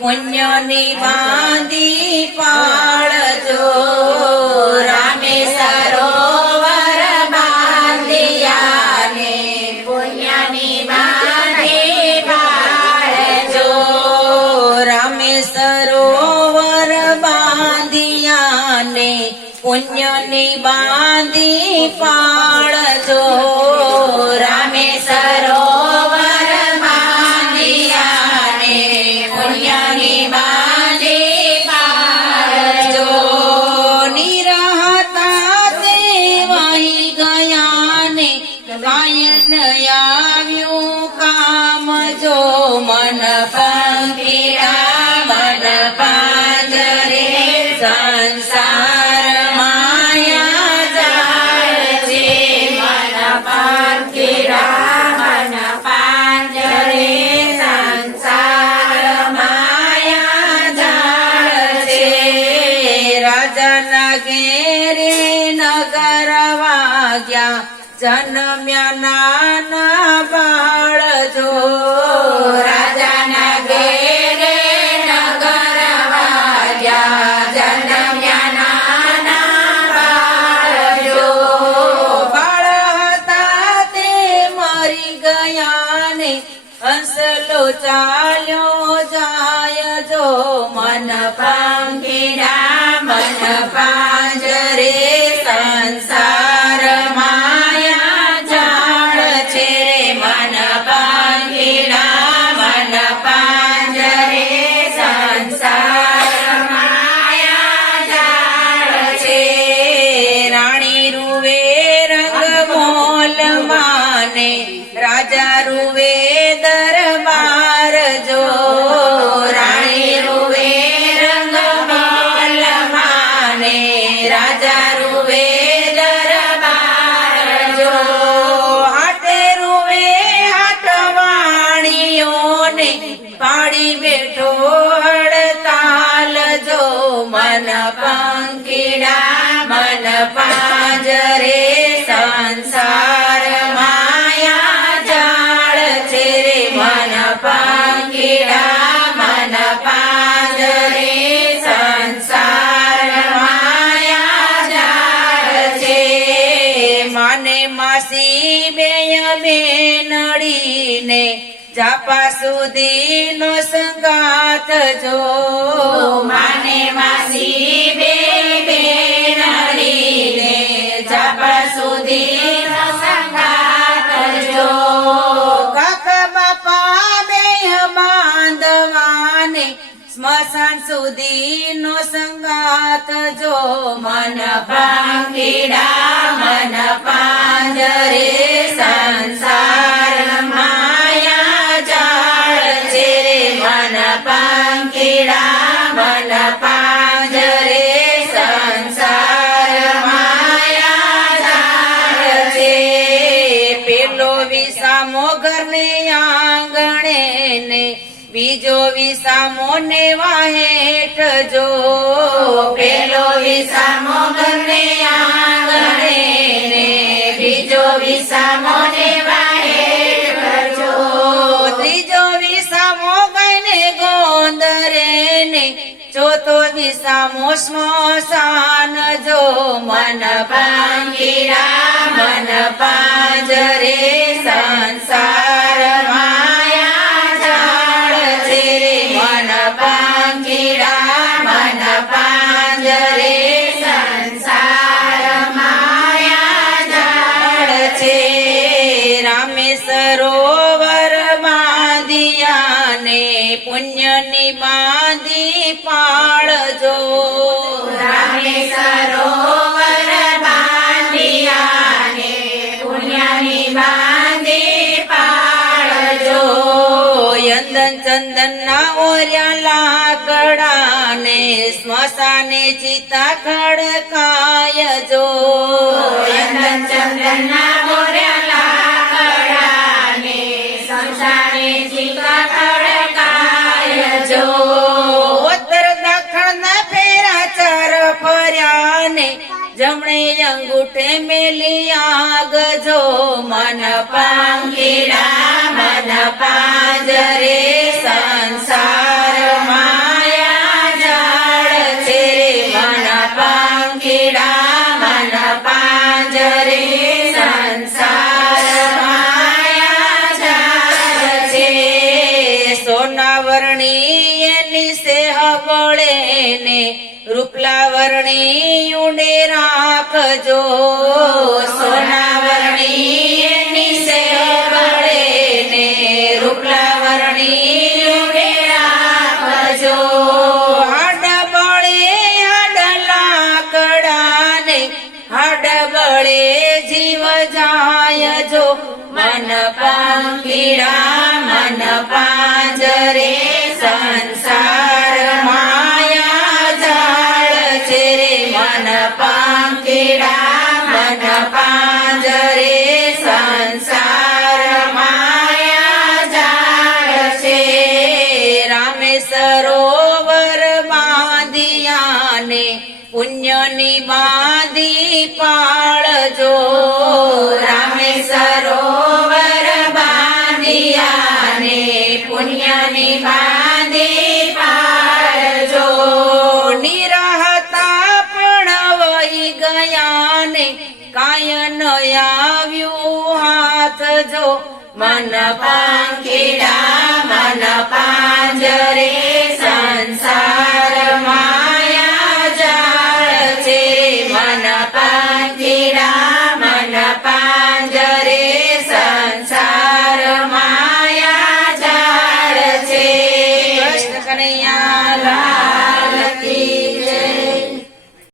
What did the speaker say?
પુણ્યની બાંધી પાળજો રામે સરોવર બાંધિયાને પુણ્યની બાંધી પાળજો રામે સરોવર બાંધિયાને પુણ્યની બાંધી પાળજો રામે સરોવર બાંધિયાને પુણ્યની બાંધી પાળજો નિરહતા તે વહી ગયાને કાયન આવ્યું કામ જો મન પંખીડા મન પાંજરે સંસાર માયા જાળ છે મન પંખીડા મન પાંજરે સંસાર માયા જાળ છે રાજાના ઘેરે નગર વાગ્યા જન્મ્યા નાના બાળ જો રાજાના ઘેરે નગર વાગ્યા જન્મ્યા નાના બાળ જો બાળ હતા તે મરી ગયા ને હંસલો ચાલ્યો જાય જો મન પંખીડા મન પાંજરે સંસાર માયા જાળ છે રે મન પંખીડા મન પાંજરે સંસાર માયા જાળ છે રાણી રૂવે રંગ મોલ માને રાજા રૂવે દરબાર જો રાણી રૂવે રંગ મોલ માને રાજા રૂવે દરબાર જો હાટે રૂવે હાટવાણીઓને પાડી બેઠો હડતાલ જો મન પંખીડા મન પાંજરે સંસાર માયા જાળ છે રે મન પંખીડા મન પાંજરે સંસાર માયા જાળ છે માને માસી બેય બેનડીને જાપા સુધીનો સંગાત જો માને માસી બે બેનડીને જાપા સુધીનો સંગાત જો કાકા બાપા બેય બાંધવાને સ્મશાન સુધીનો સંગાત જો મન પંખીડા મન પાંજરે સંસાર માયા જાળ છે રે મન પંખીડા મન પાંજરે સંસાર માયા જાળ છે પેલો વિસામો ઘરને આંગણે ને બીજો વિસામો ને વાહેઠ જો પેલો વિસામો ઘરને આંગણે ને બીજો વિસામો ને વાહેઠ જો ત્રીજો વિસામો ગઈને ગોંદરે ને ચોથો વિસામો સ્મશાન જો મન પંખીડા મન પાંજરે સંસાર માયા જાળ છે રે મન પંખીડા મન પાંજરે સંસાર માયા જાળ છે રામે સરોવર બાંધિયાને પુણ્યની બાંધી પાળજો રામે સરોવર બાંધિયાને પુણ્યની બાંધી પાળજો યંદન ચંદન ના ઓર્યા લાકડાને સ્મશાને ચિતા ખડકાય જો યંદન ચંદન ના ઓર્યા લાકડાને સ્મશાને ચિતા ખડકાય જો ઉત્તર દક્ષિણ ના ફેરા ચાર ફર્યા ને જમણે અંગૂઠે મેલી આગજો મન પાંખીડા મન પાંજરે સંસાર રૂપલાવરણી એની સેહ બળે ને રૂપલાવરણી ઉડે રાખજો સોનાવરણી એની સેહ બળે ને રૂપલાવરણી ઉડે રાખજો હાડ બળે હાડ લાકડાને હાડ બળે જીવ જાય જો મન પંખીડા મન પાંજરે સંસાર માયા જાળ છે રે મન પંખીડા મન પાંજરે સંસાર માયા જાળ છે રામે સરોવર બાંધિયાને પુણ્યની બાંધી પાળજો રામે સરોવર બાંધિયાને પુણ્યની બાંધી પાળજો નિરહતા પણ વહી ગયાને કાય ન આવ્યું હાથ જો મન પંખીડા મન પાંજરે સંસારમાં